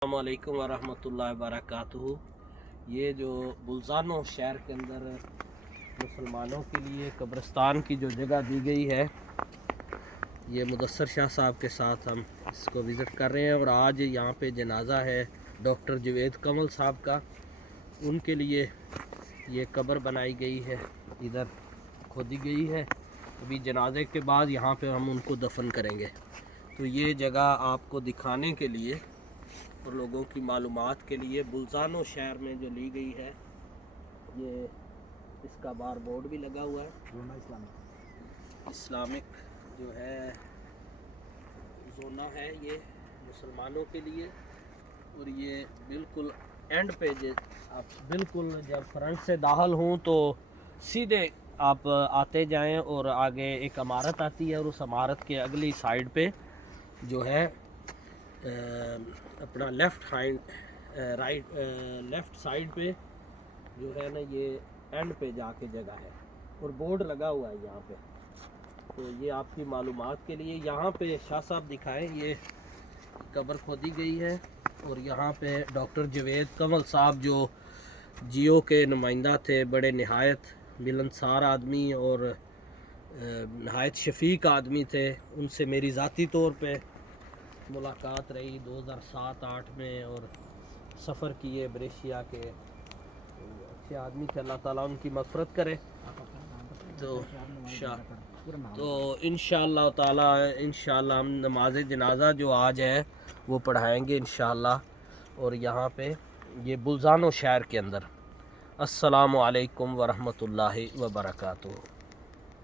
अस्सलाम वालेकुम वरहमतुल्लाहि वबरकातुहू। ये जो बुल्ज़ानो शहर के अंदर मुसलमानों के लिए कब्रिस्तान की जो जगह दी गई है, ये मुदस्सर शाह साहब के साथ हम इसको विज़िट कर रहे हैं। और आज यहाँ पे जनाजा है डॉक्टर जवेद कमल साहब का। उनके लिए ये कब्र बनाई गई है, इधर खोदी गई है। अभी जनाजे के बाद यहाँ पे हम उनको दफन करेंगे। तो ये जगह आपको दिखाने के लिए और लोगों की मालूमात के लिए बुल्ज़ानो शहर में जो ली गई है, ये इसका बार बोर्ड भी लगा हुआ है। इस्लामिक जो है जोना है ये मुसलमानों के लिए। और ये बिल्कुल एंड पे आप बिल्कुल जब फ्रंट से दाखिल हों तो सीधे आप आते जाएं और आगे एक इमारत आती है और उस इमारत के अगली साइड पे जो है अपना लेफ़्ट साइड पे जो है ना, ये एंड पे जाके जगह है और बोर्ड लगा हुआ है यहाँ पे। तो ये आपकी मालूमात के लिए यहाँ पे शाह साहब दिखाएं, ये कब्र खोदी गई है। और यहाँ पे डॉक्टर जवेद कमल साहब जो जियो के नुमाइंदा थे, बड़े नहायत मिलनसार आदमी और नहायत शफीक आदमी थे। उनसे मेरी ज़ाती तौर पे मुलाकात रही 2007-8 में और सफ़र किए ब्रेशिया के। अच्छे आदमी थे, अल्लाह ताला उनकी मग़फ़िरत करे। तो इंशाअल्लाह ताला हम नमाज जनाजा जो आज है वो पढ़ाएंगे इंशाअल्लाह। और यहाँ पे ये बुल्ज़ानो शहर के अंदर। अस्सलामु अलैकुम वरहमतुल्लाहि वबरकातुहू।